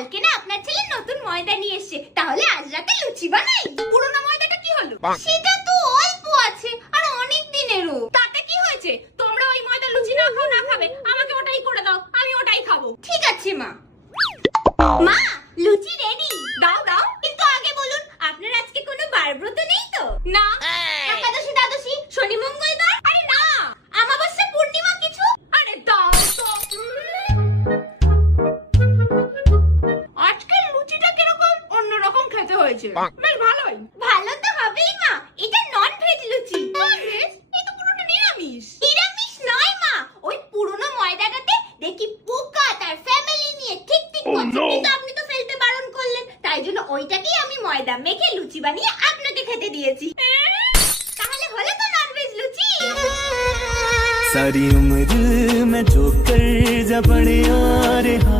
কালকে না আপনার ছেলে নতুন ময়দা নিয়ে এসেছে, তাহলে আজ রাতে লুচি বানাই। পুরোনো ময়দাটা কি হলো? সেটা তো অল্প আছে আর অনেক দিনেরও। তাতে কি হয়েছে? তোমরা ওই ময়দা লুচি না খাও না খাবে, আমাকে ওটাই করে দাও, আমি ওটাই খাবো। ঠিক আছে মা। মা, লুচি রেডি। দাও দাও, কিন্তু আগে বলুন আপনার আজকে কোনো বারব্রত নেই তো? না। একাদশী দ্বাদশী শনি মঙ্গলবার? আরে না। আমাবস্যা পূর্ণিমা কিছু? আরে দাও তো। আজকে লুচিটা কিরকম অন্যরকম খেতে হয়েছে, বেশ ভালোই। ভালো তো হবেই মা, এটা নন ভেজ লুচি। Non veg? এই তো পুরোটা নিরামিষ। নিরামিষ নয় মা, ওই পুরনো ময়দাটাতে দেখি পোকা তার ফ্যামিলি নিয়ে ঠিক ঠিক করছে, কিন্তু আপনি তো ফেলতে বারণ করলেন, তাই জন্য ওইটাকেই আমি ময়দা মেখে লুচি বানিয়ে আপনাকে খেতে দিয়েছি। তাহলে হলো তো নন ভেজ লুচি। सारी उम्र मैं जो कर जा पड़े आ रहा